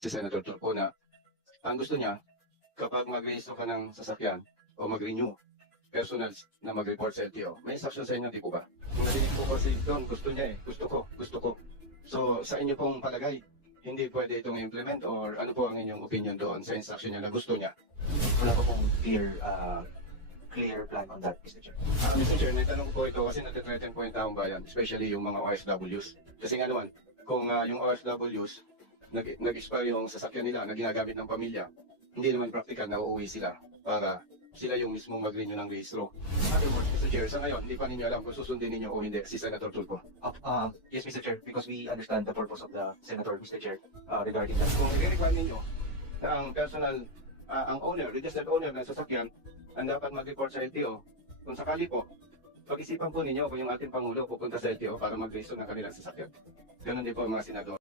si Senator Tulfo na ang gusto niya, kapag mag-register ka ng sasakyan o mag-renew, personal na mag-report sa LTO, may instruction sa inyo, di po ba? Kung narinig po kasi doon, gusto niya gusto ko. So, sa inyo pong palagay, hindi pwede itong implement or ano po ang inyong opinion doon sa instruction niya na gusto niya? Wala pa pong clear plan on that, Mr. Chair. Mr. Chair, may tanong po ito kasi natitreten po yung taong bayan, especially yung mga OFWs. Kasi nga naman, kung yung OFWs, nag-expire yung sasakyan nila na ginagamit ng pamilya, hindi naman practical na uuwi sila para sila yung mismong mag-renew ng rehistro. Other words, Mr. Chair, sa ngayon, hindi pa ninyo alam kung susundin ninyo o hindi si Senator Tulfo. Yes, Mr. Chair, because we understand the purpose of the Senator, Mr. Chair, regarding that. Kung i-require ninyo na ang personal, ang owner, registered owner ng sasakyan, ang dapat mag-report sa LTO, kung sakali po, pag-isipan po ninyo kung yung ating Pangulo pupunta sa LTO para mag-register ng kanilang sasakyan. Ganon din po ang mga senador.